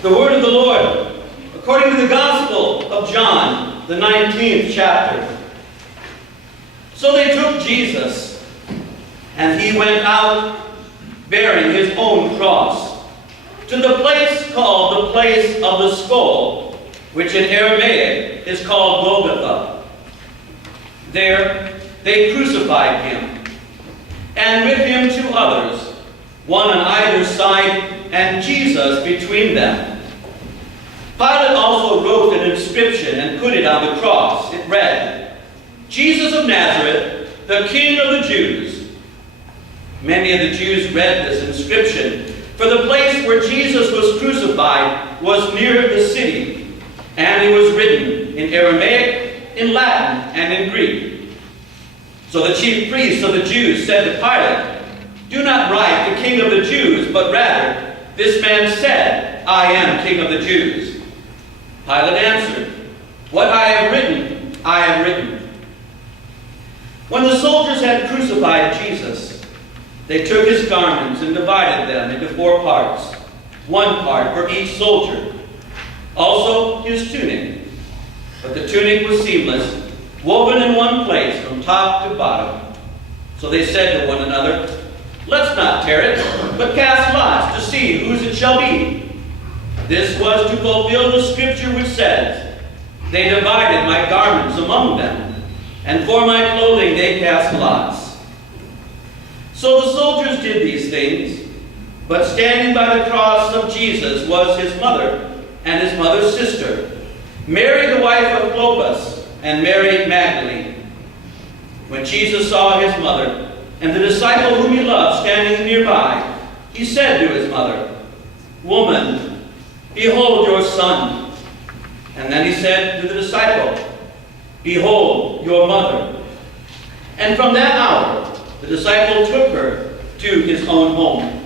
The word of the Lord, according to the Gospel of John, the 19th chapter. So they took Jesus, and he went out bearing his own cross to the place called the place of the skull, which in Aramaic is called Golgotha. There they crucified him, and with him two others, one on either side, and Jesus between them. Pilate also wrote an inscription and put it on the cross. It read, "Jesus of Nazareth, the King of the Jews." Many of the Jews read this inscription, for the place where Jesus was crucified was near the city, and it was written in Aramaic, in Latin, and in Greek. So the chief priests of the Jews said to Pilate, "Do not write the King of the Jews, but rather, this man said, 'I am King of the Jews.'" Pilate answered, "What I have written, I have written." When the soldiers had crucified Jesus, they took his garments and divided them into 4 parts, 1 part for each soldier. Also his tunic. But the tunic was seamless, woven in one place from top to bottom. So they said to one another, "Let's not tear it, but cast lots to see whose it shall be." This was to fulfill the scripture which says, "They divided my garments among them, and for my clothing they cast lots." So the soldiers did these things, but standing by the cross of Jesus was his mother and his mother's sister, Mary the wife of Clopas, and Mary Magdalene. When Jesus saw his mother and the disciple whom he loved standing nearby, he said to his mother, "Woman, behold your son." And then he said to the disciple, "Behold your mother." And from that hour, the disciple took her to his own home.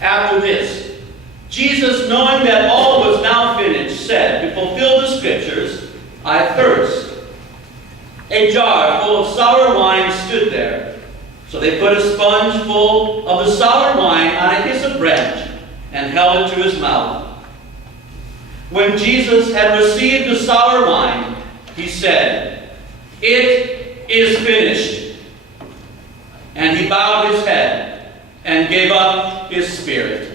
After this, Jesus, knowing that all was now finished, said, to fulfill the scriptures, "I thirst." A jar full of sour wine stood there. So they put a sponge full of the sour wine on a hyssop branch and held it to his mouth. When Jesus had received the sour wine, he said, "It is finished." And he bowed his head and gave up his spirit.